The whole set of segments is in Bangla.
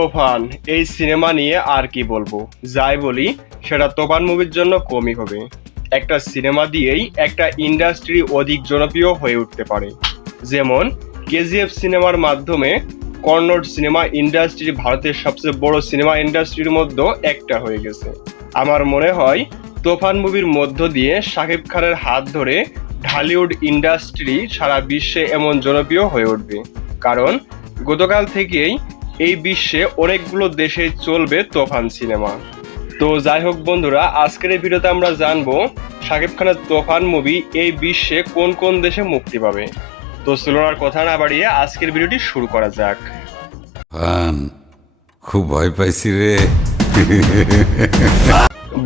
তোফান এই সিনেমা নিয়ে আর কি বলবো, যাই বলি সেটা তোফান মুভির জন্য কমই হবে। একটা সিনেমা দিয়েই একটা ইন্ডাস্ট্রি অধিক জনপ্রিয় হয়ে উঠতে পারে। যেমন কেজিএফ সিনেমার মাধ্যমে কন্নড় সিনেমা ইন্ডাস্ট্রি ভারতের সবচেয়ে বড় সিনেমা ইন্ডাস্ট্রির মধ্যে একটা হয়ে গেছে। আমার মনে হয় তোফান মুভির মধ্য দিয়ে শাকিব খানের হাত ধরে ঢালিউড ইন্ডাস্ট্রি সারা বিশ্বে এমন জনপ্রিয় হয়ে উঠবে, কারণ গতকাল থেকেই এই বিশ্বে অনেকগুলো দেশে চলবে তোফান সিনেমা। তো যাই হোক বন্ধুরা, আজকের এই ভিডিওতে আমরা জানবো শাকিব খানের তোফান মুভি এই বিশ্বে কোন কোন দেশে মুক্তি পাবে। তো চলুন আর কথা না বাড়িয়ে আজকের ভিডিওটি শুরু করা যাক। খুব ভয় পাইছি রে।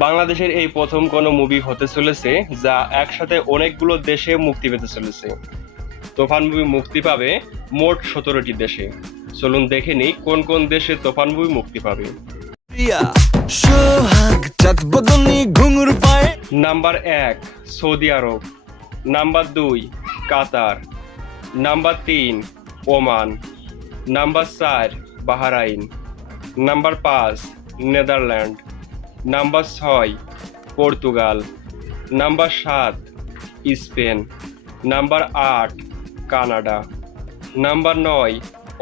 বাংলাদেশের এই প্রথম কোনো মুভি হতে চলেছে যা একসাথে অনেকগুলো দেশে মুক্তি পেতে চলেছে। তোফান মুভি মুক্তি পাবে মোট 17টি দেশে। চলুন দেখে নিই কোন কোন দেশে তোফান মুভি মুক্তি পাবে। নাম্বার 1 সৌদি আরব, number 2 Qatar, number 3 Oman, number 4 Bahrain, number 5 Netherland, number 6 Portugal, number 7 Spain, number 8 Canada, number 9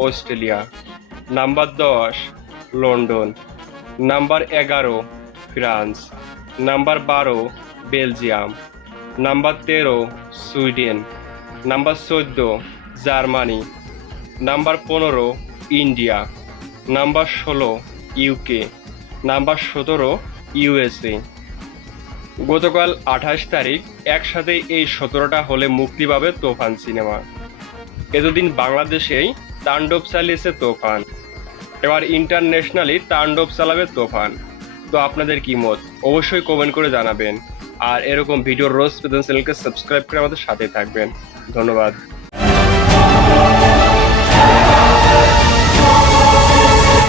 Australia, number 10 London, number 11 France, number 12 Belgium, number 13 Sweden, number 14 Germany, number 15 India, number 16 UK, number 17 USA. গতকাল 28 তারিখ একসাথে এই 17টা হলে মুক্তি পাবে তোফান সিনেমা। এতদিন বাংলাদেশেই তাণ্ডব চালিয়েছে তোফান, এবার ইন্টারন্যাশনালি তাণ্ডব চালাবে তোফান। তো আপনাদের কি মত অবশ্যই কমেন্ট করে জানাবেন, আর এরকম ভিডিও রোজ পেতে চ্যানেলকে সাবস্ক্রাইব করে আমাদের সাথে থাকবেন। ধন্যবাদ।